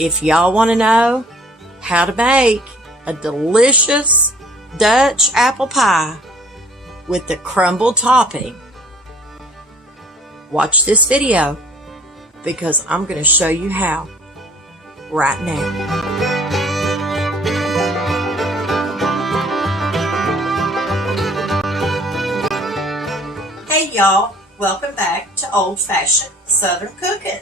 If y'all want to know how to make a delicious Dutch apple pie with the crumble topping, watch this video because I'm going to show you how right now. Hey y'all, welcome back to old-fashioned Southern cooking.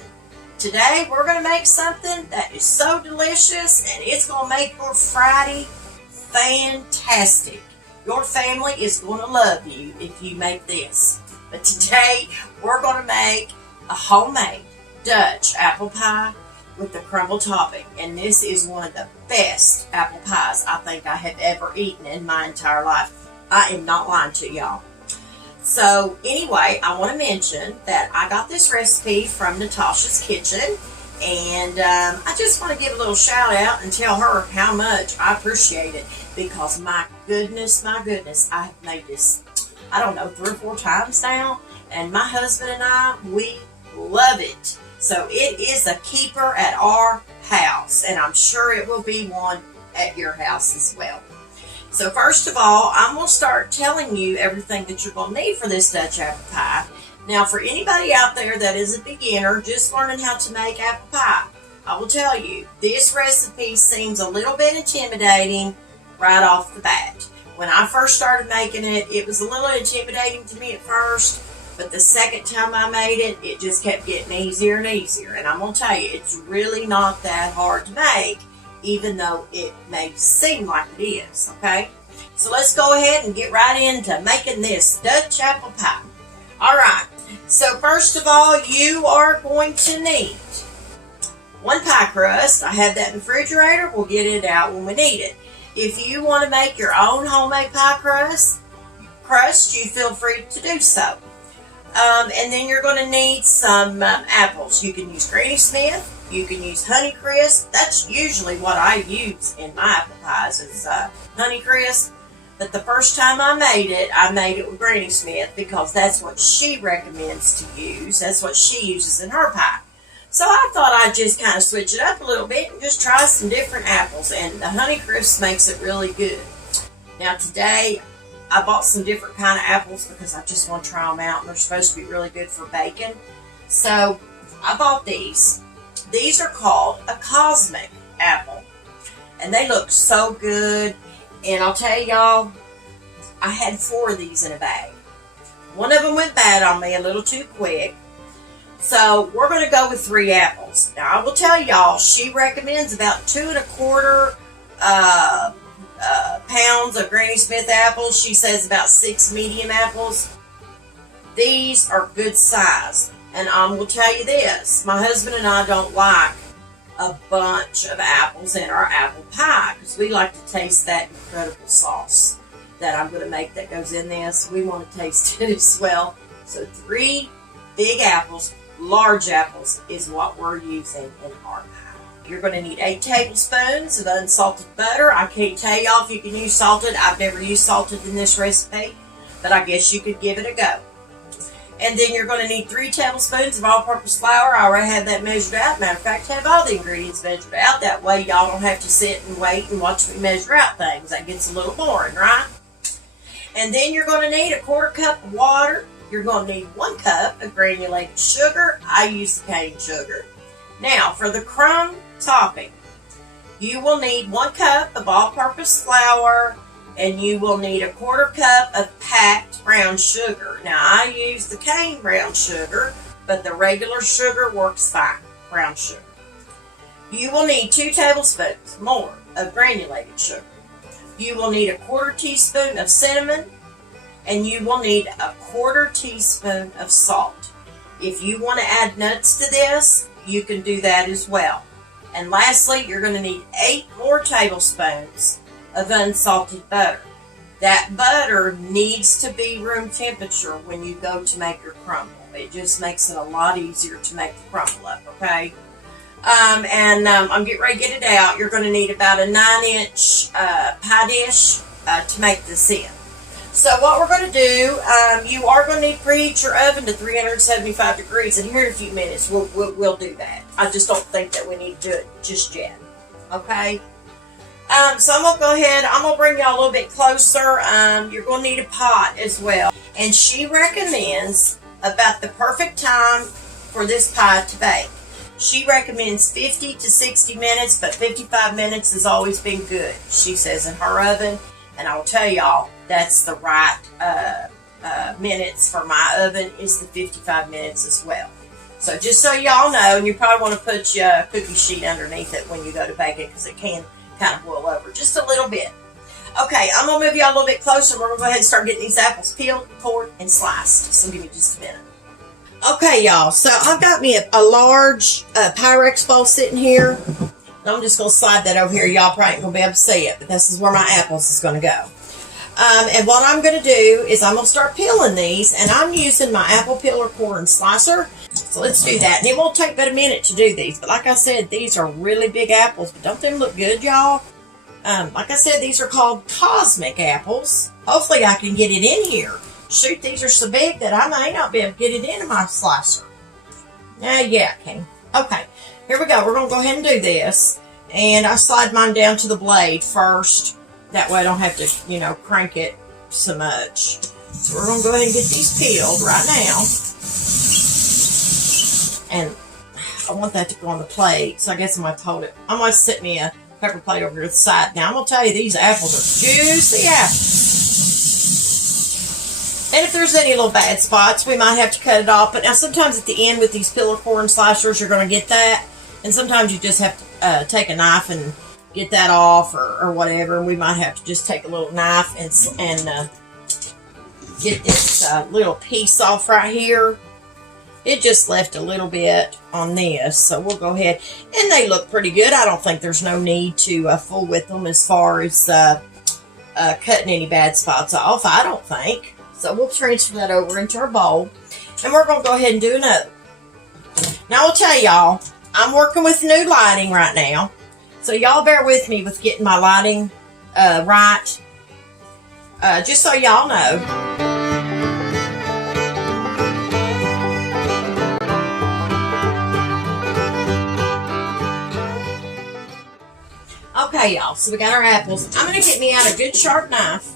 Today we're going to make something that is so delicious and it's going to make your Friday fantastic. Your family is going to love you if you make this. But today we're going to make a homemade Dutch apple pie with the crumble topping. And this is one of the best apple pies I think I have ever eaten in my entire life. I am not lying to y'all. So anyway, I want to mention that I got this recipe from Natasha's Kitchen, and I just want to give a little shout out and tell her how much I appreciate it, because my goodness, I have made this, I don't know, 3 or 4 times now, and my husband and I, we love it. So it is a keeper at our house, and I'm sure it will be one at your house as well. So first of all, I'm going to start telling you everything that you're going to need for this Dutch apple pie. Now, for anybody out there that is a beginner just learning how to make apple pie, I will tell you, this recipe seems a little bit intimidating right off the bat. When I first started making it, it was a little intimidating to me at first, but the second time I made it, it just kept getting easier and easier. And I'm going to tell you, it's really not that hard to make, even though it may seem like it is, okay? So let's go ahead and get right into making this Dutch apple pie. Alright, so first of all, you are going to need 1 pie crust. I have that in the refrigerator. We'll get it out when we need it. If you want to make your own homemade pie crust, you feel free to do so. And then you're going to need some apples. You can use Granny Smith. You can use Honey Crisp. That's usually what I use in my apple pies is Honey Crisp. But the first time I made it with Granny Smith because that's what she recommends to use. That's what she uses in her pie. So I thought I'd just kind of switch it up a little bit and just try some different apples. And the Honey Crisp makes it really good. Now today, I bought some different kind of apples because I just want to try them out. And they're supposed to be really good for baking. So I bought these. These are called a cosmic apple, and they look so good. And I'll tell y'all, I had 4 of these in a bag. One of them went bad on me a little too quick, so we're going to go with 3 apples. Now I will tell y'all, she recommends about 2 1/4 pounds of Granny Smith apples. She says about 6 medium apples. These are good size. And I will tell you this, my husband and I don't like a bunch of apples in our apple pie because we like to taste that incredible sauce that I'm going to make that goes in this. We want to taste it as well. So 3 big apples, large apples, is what we're using in our pie. You're going to need 8 tablespoons of unsalted butter. I can't tell y'all if you can use salted. I've never used salted in this recipe, but I guess you could give it a go. And then you're going to need 3 tablespoons of all-purpose flour. I already have that measured out. Matter of fact, I have all the ingredients measured out. That way y'all don't have to sit and wait and watch me measure out things. That gets a little boring, right? And then you're going to need a 1/4 cup of water. You're going to need 1 cup of granulated sugar. I use the cane sugar. Now, for the crumb topping, you will need 1 cup of all-purpose flour, and you will need a 1/4 cup of packed brown sugar. Now, I use the cane brown sugar, but the regular sugar works fine, brown sugar. You will need 2 tablespoons more of granulated sugar. You will need a 1/4 teaspoon of cinnamon, and you will need a 1/4 teaspoon of salt. If you want to add nuts to this, you can do that as well. And lastly, you're going to need 8 more tablespoons of unsalted butter. That butter needs to be room temperature when you go to make your crumble. It just makes it a lot easier to make the crumble up, okay? I'm getting ready to get it out. You're going to need about a 9-inch pie dish to make this in. So what we're going to do, you are going to need to preheat your oven to 375 degrees, and here in a few minutes we'll do that. I just don't think that we need to do it just yet. Okay? So I'm going to go ahead, I'm going to bring y'all a little bit closer. You're going to need a pot as well. And she recommends about the perfect time for this pie to bake. She recommends 50 to 60 minutes, but 55 minutes has always been good, she says, in her oven. And I'll tell y'all, that's the right minutes for my oven is the 55 minutes as well. So just so y'all know, and you probably want to put your cookie sheet underneath it when you go to bake it because it can kind of boil over just a little bit. Okay, I'm going to move y'all a little bit closer. We're going to go ahead and start getting these apples peeled, cored, and sliced. So give me just a minute. Okay, y'all, so I've got me a large Pyrex bowl sitting here. I'm just going to slide that over here. Y'all probably ain't going to be able to see it, but this is where my apples is going to go. And what I'm going to do is I'm going to start peeling these, and I'm using my apple peeler, core, and slicer. So let's do that. And it won't take but a minute to do these, but like I said, these are really big apples, but don't they look good, y'all? Like I said, these are called cosmic apples. Hopefully I can get it in here. Shoot, these are so big that I may not be able to get it into my slicer. Yeah, I can. Okay. Here we go. We're going to go ahead and do this. And I slide mine down to the blade first. That way I don't have to, crank it so much. So we're going to go ahead and get these peeled right now. And I want that to go on the plate. So I guess I'm going to hold it. I'm going to set me a pepper plate over here to the side. Now I'm going to tell you, these apples are juicy apples. And if there's any little bad spots, we might have to cut it off. But now sometimes at the end with these peeler, core, and slicers, you're going to get that. And sometimes you just have to take a knife and get that off or whatever. And we might have to just take a little knife and get this little piece off right here. It just left a little bit on this. So we'll go ahead. And they look pretty good. I don't think there's no need to fool with them as far as cutting any bad spots off. I don't think. So we'll transfer that over into our bowl. And we're going to go ahead and do another. Now I'll tell y'all, I'm working with new lighting right now. So y'all bear with me with getting my lighting right. Just so y'all know. Okay, y'all. So we got our apples. I'm going to get me out a good sharp knife.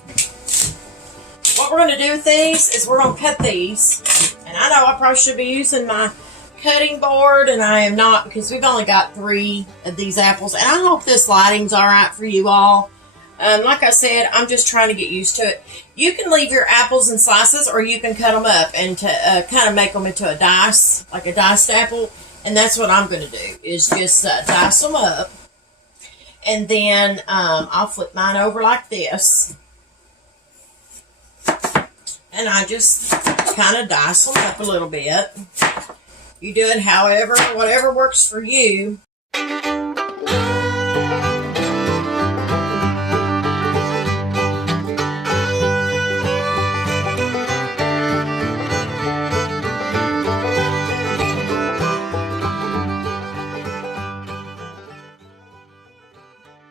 What we're going to do with these is we're going to cut these. And I know I probably should be using my cutting board, and I am not because we've only got 3 of these apples. And I hope this lighting's all right for you all. Like I said, I'm just trying to get used to it. You can leave your apples in slices, or you can cut them up and to kind of make them into a dice, like a diced apple. And that's what I'm going to do, is just dice them up. And then I'll flip mine over like this. And I just kind of dice them up a little bit. You do it however, whatever works for you.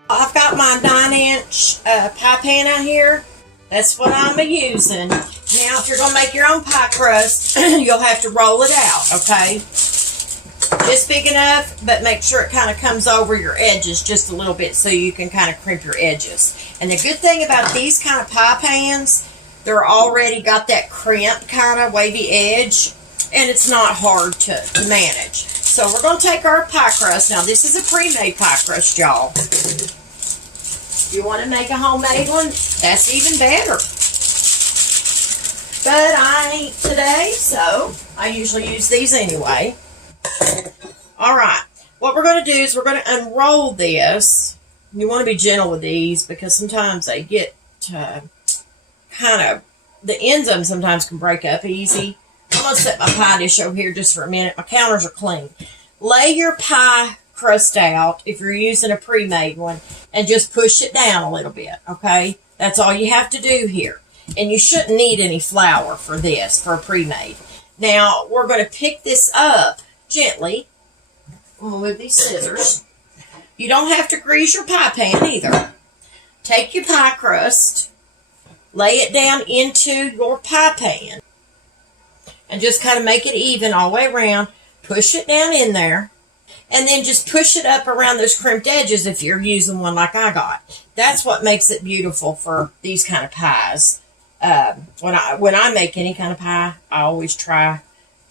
I've got my 9-inch pie pan out here. That's what I'm using. Now, if you're going to make your own pie crust, you'll have to roll it out, okay? Just big enough, but make sure it kind of comes over your edges just a little bit so you can kind of crimp your edges. And the good thing about these kind of pie pans, they're already got that crimp kind of wavy edge, and it's not hard to manage. So we're going to take our pie crust. Now, this is a pre-made pie crust, y'all. If you want to make a homemade one, that's even better. But I ain't today, so I usually use these anyway. Alright, what we're going to do is we're going to unroll this. You want to be gentle with these because sometimes they get kind of, the ends of them sometimes can break up easy. I'm going to set my pie dish over here just for a minute. My counters are clean. Lay your pie crust out if you're using a pre-made one and just push it down a little bit, okay? That's all you have to do here. And you shouldn't need any flour for this, for a pre-made. Now, we're going to pick this up gently with these scissors. You don't have to grease your pie pan either. Take your pie crust lay it down into your pie pan and just kind of make it even all the way around. Push it down in there, and then just push it up around those crimped edges if you're using one like I got. That's what makes it beautiful for these kind of pies. When I make any kind of pie, I always try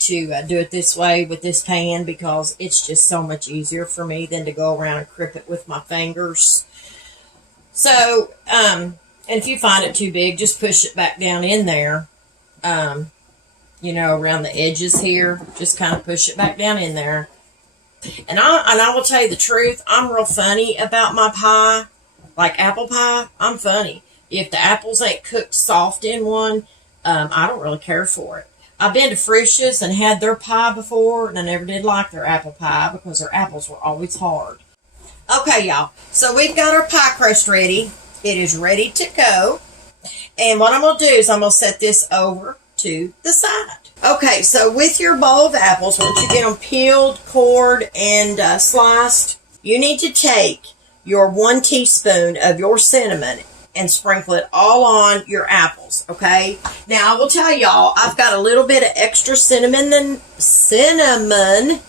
to do it this way with this pan, because it's just so much easier for me than to go around and crimp it with my fingers. So, and if you find it too big, just push it back down in there, you know, around the edges here. Just kind of push it back down in there. And I will tell you the truth, I'm real funny about my pie, like apple pie. I'm funny. If the apples ain't cooked soft in one, I don't really care for it. I've been to Frucia's and had their pie before, and I never did like their apple pie because their apples were always hard. Okay, y'all. So we've got our pie crust ready. It is ready to go. And what I'm going to do is I'm going to set this over to the side. Okay, so with your bowl of apples, once you get them peeled, cored, and sliced, you need to take your 1 teaspoon of your cinnamon and sprinkle it all on your apples, okay? Now, I will tell y'all, I've got a little bit of extra cinnamon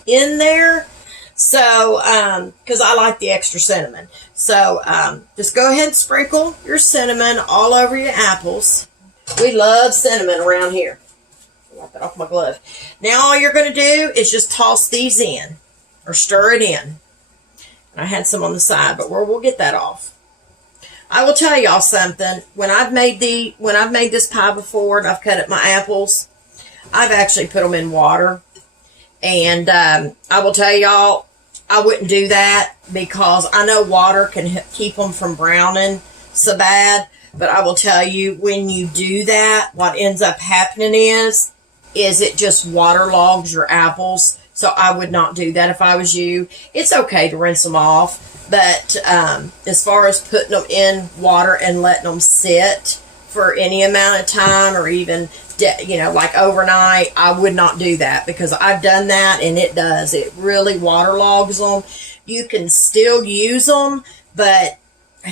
in there, so, because I like the extra cinnamon. So, just go ahead and sprinkle your cinnamon all over your apples. We love cinnamon around here. Wipe that off my glove. Now, all you're going to do is just toss these in, or stir it in. I had some on the side, but we'll get that off. I will tell y'all something. When I've made this pie before and I've cut up my apples, I've actually put them in water. And I will tell y'all, I wouldn't do that because I know water can keep them from browning so bad. But I will tell you, when you do that, what ends up happening is it just waterlogs your apples. So I would not do that if I was you. It's okay to rinse them off. But as far as putting them in water and letting them sit for any amount of time, or even, you know, like overnight, I would not do that, because I've done that and it does. It really waterlogs them. You can still use them, but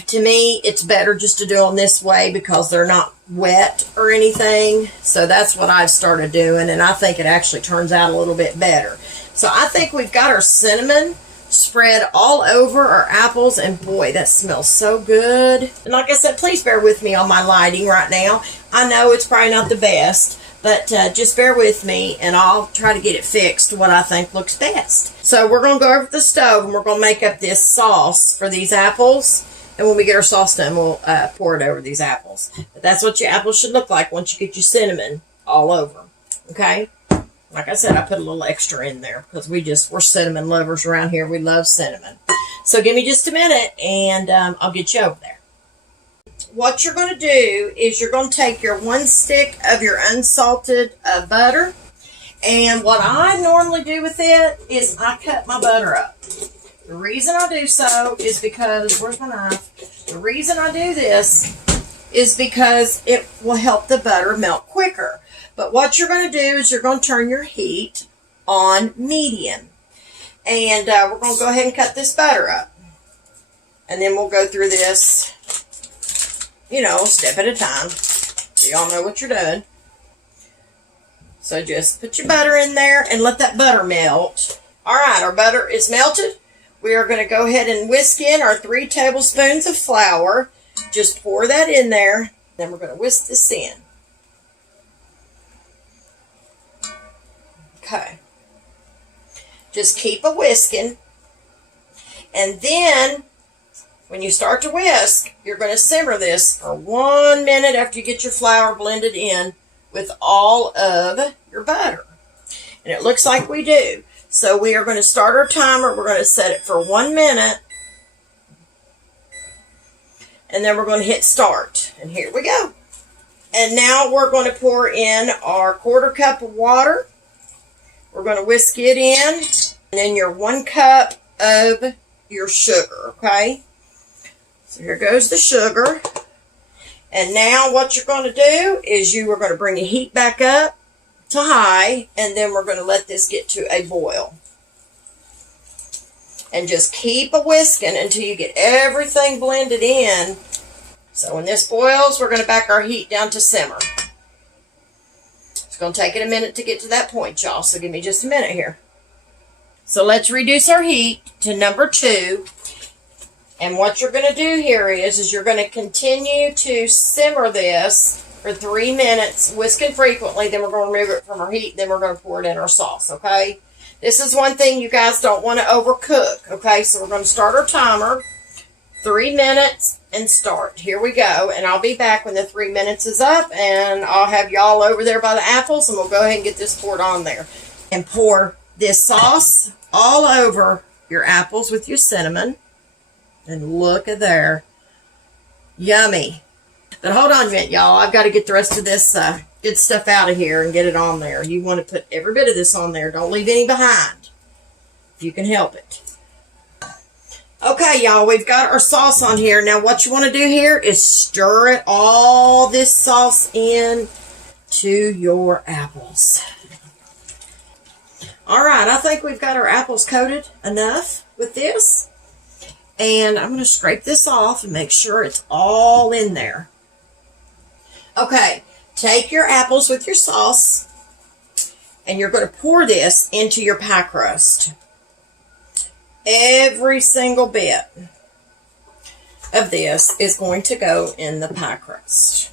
to me, it's better just to do them this way because they're not wet or anything. So that's what I've started doing, and I think it actually turns out a little bit better. So I think we've got our cinnamon spread all over our apples, and boy, that smells so good. And like I said, please bear with me on my lighting right now. I know it's probably not the best, but just bear with me and I'll try to get it fixed to what I think looks best. So we're going to go over to the stove and we're going to make up this sauce for these apples. And when we get our sauce done, we'll pour it over these apples. But that's what your apples should look like once you get your cinnamon all over. Okay? Like I said, I put a little extra in there because we're cinnamon lovers around here. We love cinnamon. So give me just a minute and I'll get you over there. What you're going to do is you're going to take your 1 stick of your unsalted butter. And what I normally do with it is I cut my butter up. The reason I do so is because, where's my knife? The reason I do this is because it will help the butter melt quicker. But what you're going to do is you're going to turn your heat on medium. And we're going to go ahead and cut this butter up. And then we'll go through this, you know, step at a time. So y'all know what you're doing. So just put your butter in there and let that butter melt. All right, our butter is melted. We are going to go ahead and whisk in our 3 tablespoons of flour. Just pour that in there. Then we're going to whisk this in. Okay. Just keep a whisking. And then, when you start to whisk, you're going to simmer this for 1 minute after you get your flour blended in with all of your butter. And it looks like we do. So we are going to start our timer. We're going to set it for 1 minute. And then we're going to hit start. And here we go. And now we're going to pour in our 1/4 cup of water. We're going to whisk it in. And then your 1 cup of your sugar, okay? So here goes the sugar. And now what you're going to do is you are going to bring the heat back up to high. And then we're going to let this get to a boil. And just keep a whisking until you get everything blended in So when this boils, we're going to back our heat down to simmer. It's going to take it a minute to get to that point, y'all, so give me just a minute here. So let's reduce our heat to number 2. And what you're going to do here is you're going to continue to simmer this for 3 minutes, whisking frequently. Then we're going to remove it from our heat. Then we're going to pour it in our sauce, okay? This is one thing you guys don't want to overcook, okay? So we're going to start our timer. 3 minutes and start. Here we go. And I'll be back when the 3 minutes is up. And I'll have y'all over there by the apples. And we'll go ahead and get this poured on there. And pour this sauce all over your apples with your cinnamon. And look at there. Yummy. But hold on a minute, y'all. I've got to get the rest of this good stuff out of here and get it on there. You want to put every bit of this on there. Don't leave any behind, if you can help it. Okay, y'all. We've got our sauce on here. Now, what you want to do here is stir it, all this sauce in to your apples. All right. I think we've got our apples coated enough with this. And I'm going to scrape this off and make sure it's all in there. Okay, take your apples with your sauce, and you're going to pour this into your pie crust. Every single bit of this is going to go in the pie crust.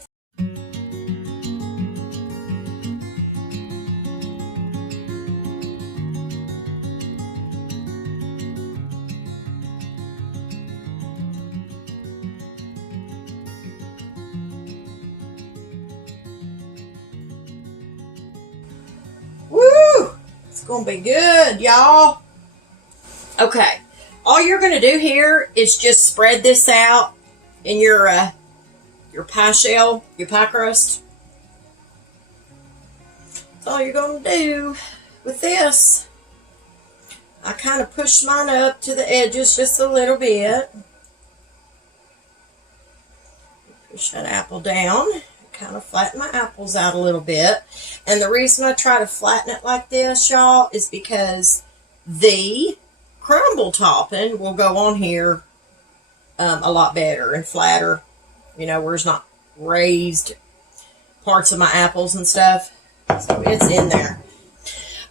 Woo! It's going to be good, y'all. Okay. All you're going to do here is just spread this out in your pie shell, your pie crust. That's all you're going to do with this. I kind of pushed mine up to the edges just a little bit. Push that apple down. Kind of flatten my apples out a little bit. And the reason I try to flatten it like this, y'all, is because the crumble topping will go on here a lot better and flatter, you know, where it's not raised parts of my apples and stuff. So it's in there.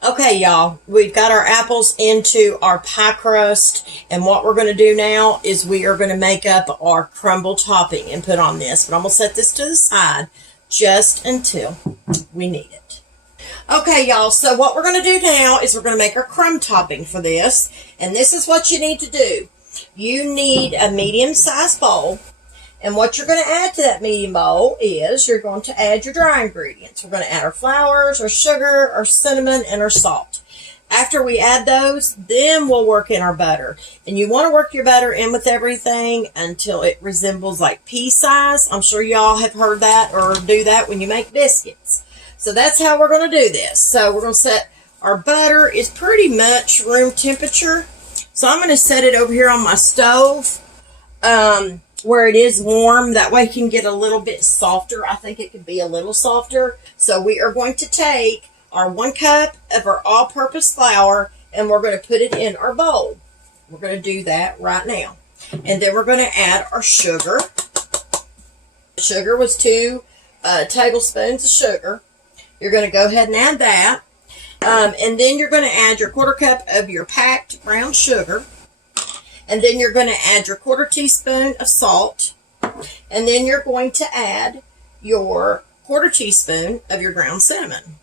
Okay, y'all, we've got our apples into our pie crust, and what we're going to do now is we are going to make up our crumble topping and put on this. But I'm going to set this to the side just until we need it. Okay, y'all, so what we're going to do now is we're going to make our crumb topping for this, and this is what you need to do. You need a medium-sized bowl, and what you're going to add to that medium bowl is you're going to add your dry ingredients. We're going to add our flours, our sugar, our cinnamon, and our salt. After we add those, then we'll work in our butter. And you want to work your butter in with everything until it resembles like pea size. I'm sure y'all have heard that or do that when you make biscuits. So that's how we're going to do this. So we're going to set our butter is pretty much room temperature. So I'm going to set it over here on my stove where it is warm. That way it can get a little bit softer. I think it could be a little softer. So we are going to take our 1 cup of our all-purpose flour and we're going to put it in our bowl. We're going to do that right now. And then we're going to add our sugar. Sugar was 2 tablespoons of sugar. You're going to go ahead and add that. And then you're going to add your 1/4 cup of your packed brown sugar. And then you're going to add your 1/4 teaspoon of salt. And then you're going to add your 1/4 teaspoon of your ground cinnamon.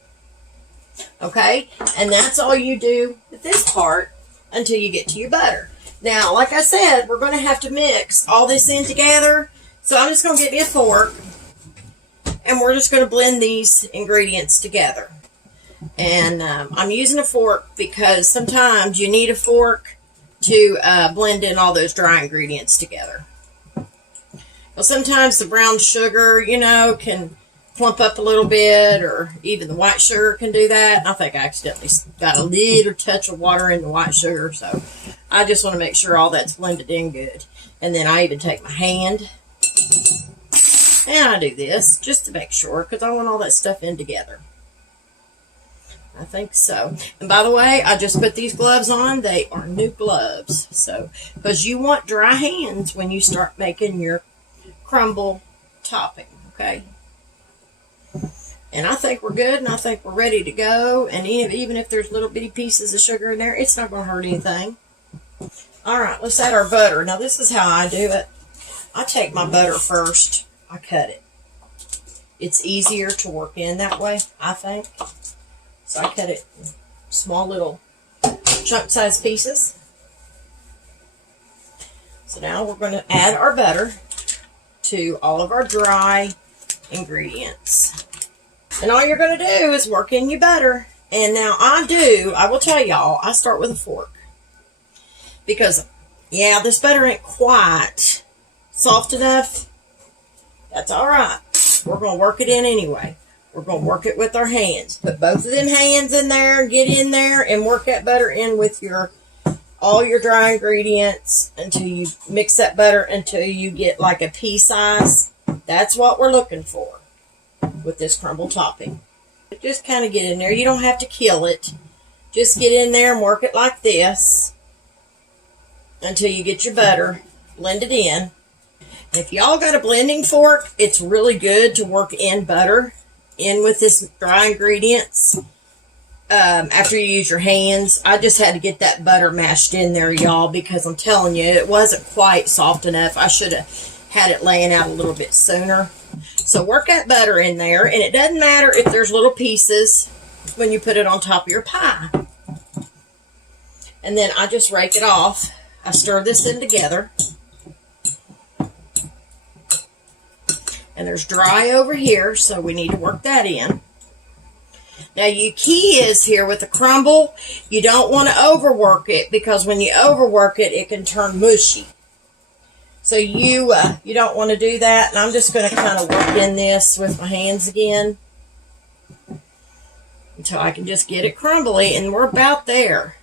Okay? And that's all you do with this part until you get to your butter. Now, like I said, we're going to have to mix all this in together. So I'm just going to get me a fork. And we're just going to blend these ingredients together. And I'm using a fork because sometimes you need a fork to blend in all those dry ingredients together. Well, sometimes the brown sugar, you know, can clump up a little bit, or even the white sugar can do that. I think I accidentally got a little touch of water in the white sugar, so I just want to make sure all that's blended in good. And then I even take my hand and I do this just to make sure, because I want all that stuff in together. I think so. And by the way, I just put these gloves on. They are new gloves. So, because you want dry hands when you start making your crumble topping, okay? And I think we're good, and I think we're ready to go. And even if there's little bitty pieces of sugar in there, it's not going to hurt anything. All right, let's add our butter. Now, this is how I do it. I take my butter first. I cut it. It's easier to work in that way, I think. So I cut it in small little chunk-sized pieces. So now we're going to add our butter to all of our dry ingredients. And all you're going to do is work in your butter. And now I will tell y'all, I start with a fork. Because, yeah, this butter ain't quite soft enough. That's all right. We're going to work it in anyway. We're going to work it with our hands. Put both of them hands in there, get in there, and work that butter in with all your dry ingredients until you mix that butter until you get like a pea size. That's what we're looking for with this crumble topping. Just kind of get in there. You don't have to kill it. Just get in there and work it like this until you get your butter blended in. And if y'all got a blending fork, it's really good to work in butter in with this dry ingredients after you use your hands. I just had to get that butter mashed in there, y'all, because I'm telling you, it wasn't quite soft enough. I should have had it laying out a little bit sooner. So work that butter in there, and it doesn't matter if there's little pieces when you put it on top of your pie. And then I just rake it off. I stir this in together. And there's dry over here, so we need to work that in. Now, your key is here with the crumble, you don't want to overwork it, because when you overwork it, it can turn mushy. So you don't want to do that. And I'm just going to kind of work in this with my hands again until I can just get it crumbly, and we're about there.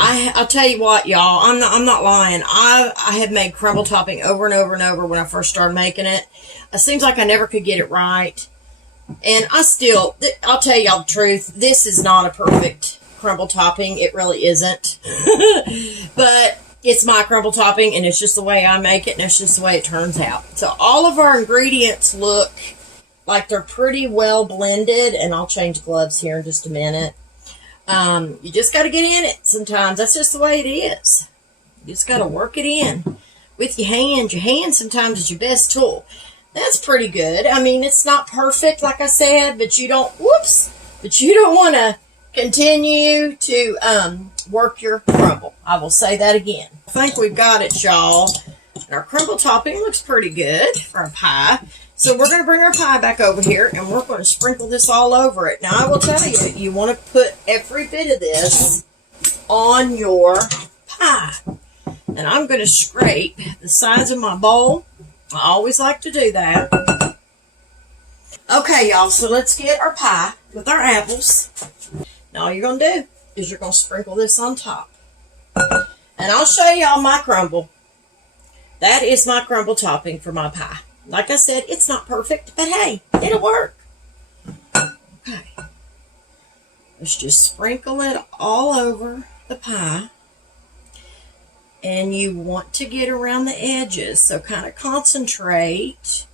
I'll tell you what, y'all, I'm not lying. I have made crumble topping over and over and over when I first started making it. It seems like I never could get it right. And I'll tell y'all the truth, this is not a perfect crumble topping. It really isn't. But it's my crumble topping, and it's just the way I make it, and it's just the way it turns out. So all of our ingredients look like they're pretty well blended, and I'll change gloves here in just a minute. You just got to get in it sometimes. That's just the way it is. You just got to work it in with your hands. Your hand sometimes is your best tool. That's pretty good. I mean, it's not perfect, like I said, but you don't want to continue to work your crumble. I will say that again. I think we've got it, y'all. And our crumble topping looks pretty good for a pie. So we're going to bring our pie back over here, and we're going to sprinkle this all over it. Now, I will tell you, you want to put every bit of this on your pie. And I'm going to scrape the sides of my bowl. I always like to do that. Okay, y'all, so let's get our pie with our apples. Now, all you're going to do is you're going to sprinkle this on top. And I'll show y'all my crumble. That is my crumble topping for my pie. Like I said, it's not perfect, but hey, it'll work. Okay. Let's just sprinkle it all over the pie. And you want to get around the edges, so kind of concentrate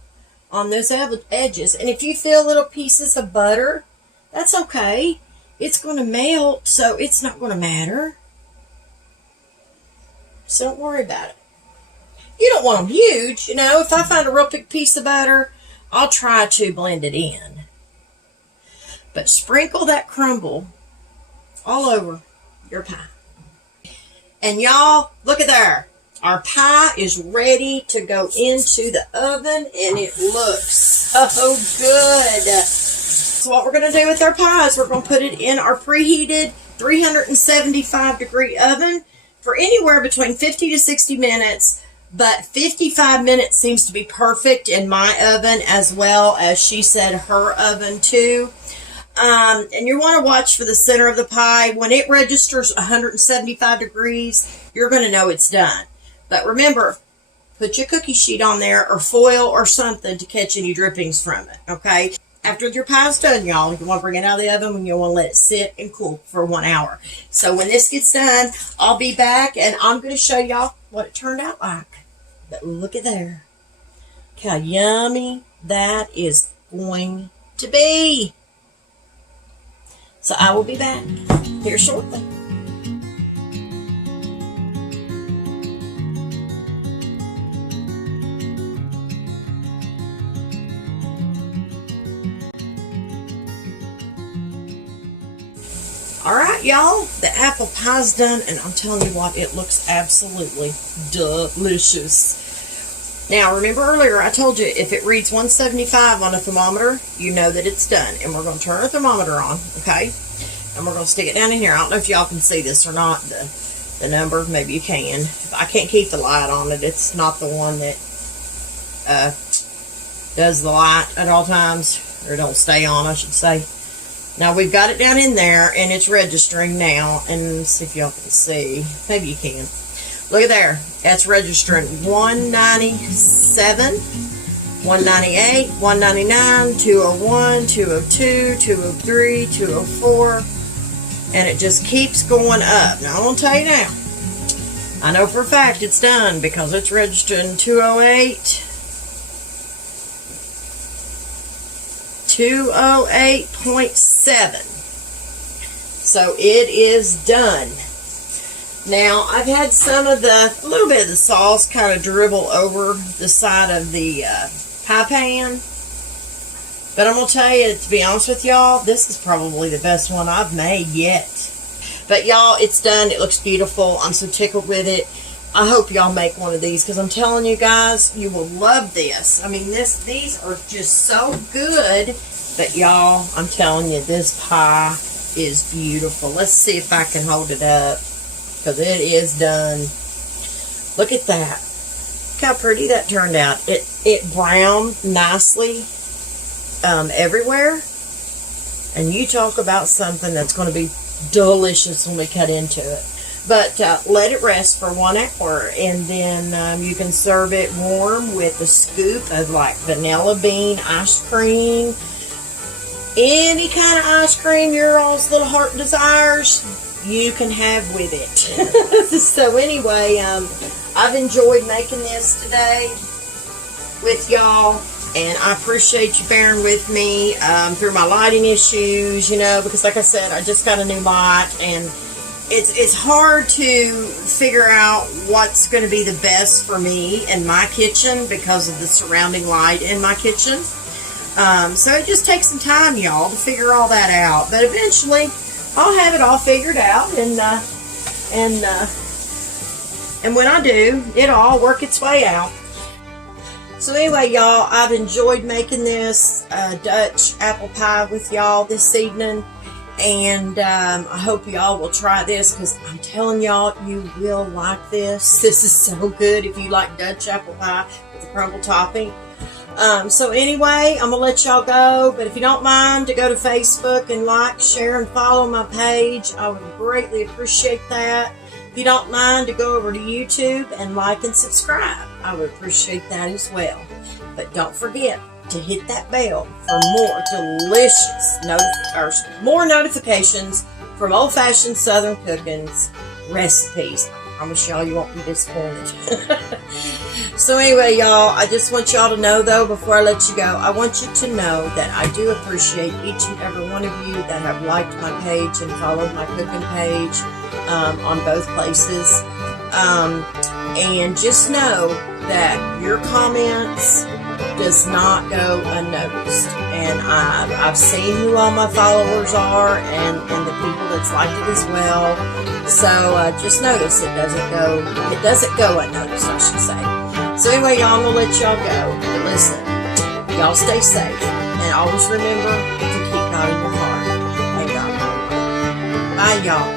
on those edges. And if you feel little pieces of butter, that's okay. It's going to melt, so it's not going to matter. So don't worry about it. You don't want them huge, you know. If I find a real big piece of butter, I'll try to blend it in. But sprinkle that crumble all over your pie. And y'all, look at there. Our pie is ready to go into the oven, and it looks so good. So what we're going to do with our pie is we're going to put it in our preheated 375-degree oven for anywhere between 50 to 60 minutes. But 55 minutes seems to be perfect in my oven, as well as she said her oven too. And you want to watch for the center of the pie. When it registers 175 degrees, you're going to know it's done. But remember, put your cookie sheet on there or foil or something to catch any drippings from it, okay? After your pie's done, y'all, you want to bring it out of the oven and you want to let it sit and cool for 1 hour. So when this gets done, I'll be back and I'm going to show y'all what it turned out like. But look at there. Look how yummy that is going to be. So I will be back here shortly. Alright, y'all, the apple pie's done, and I'm telling you what, it looks absolutely delicious. Now, remember earlier I told you if it reads 175 on a thermometer, you know that it's done. And we're going to turn our thermometer on, okay? And we're going to stick it down in here. I don't know if y'all can see this or not, the number. Maybe you can. If I can't keep the light on it. It's not the one that does the light at all times, or don't stay on, I should say. Now, we've got it down in there, and it's registering now. And let's see if y'all can see. Maybe you can. Look at there. That's registering 197, 198, 199, 201, 202, 203, 204. And it just keeps going up. Now, I'm going to tell you now. I know for a fact it's done because it's registering 208, 208.7. So it is done. Now, I've had a little bit of the sauce kind of dribble over the side of the pie pan. But I'm going to tell you, to be honest with y'all, this is probably the best one I've made yet. But y'all, it's done. It looks beautiful. I'm so tickled with it. I hope y'all make one of these because I'm telling you guys, you will love this. I mean, these are just so good. But y'all, I'm telling you, this pie is beautiful. Let's see if I can hold it up. Because it is done. Look at that. Look how pretty that turned out. It browned nicely everywhere. And you talk about something that's going to be delicious when we cut into it. But let it rest for 1 hour. And then you can serve it warm with a scoop of like vanilla bean ice cream. Any kind of ice cream your all's little heart desires, you can have with it. So anyway, I've enjoyed making this today with y'all, and I appreciate you bearing with me through my lighting issues, you know, because like I said, I just got a new light, and it's hard to figure out what's going to be the best for me in my kitchen because of the surrounding light in my kitchen. So it just takes some time, y'all, to figure all that out, but eventually I'll have it all figured out, and when I do, it'll all work its way out. So anyway, y'all, I've enjoyed making this Dutch apple pie with y'all this evening, and I hope y'all will try this because I'm telling y'all, you will like this. This is so good if you like Dutch apple pie with the crumble topping. So anyway, I'm going to let y'all go, but if you don't mind to go to Facebook and like, share, and follow my page, I would greatly appreciate that. If you don't mind to go over to YouTube and like and subscribe, I would appreciate that as well. But don't forget to hit that bell for more delicious more notifications from old-fashioned Southern cooking's recipes. I promise y'all you won't be disappointed. So anyway, y'all, I just want y'all to know, though, before I let you go, I want you to know that I do appreciate each and every one of you that have liked my page and followed my cooking page on both places. And just know that your comments does not go unnoticed. And I've seen who all my followers are and the people that's liked it as well. So just notice it doesn't go unnoticed, I should say. So anyway, y'all, I'm going to let y'all go. But listen, y'all stay safe. And always remember to keep God in your heart. And God. Bye, y'all.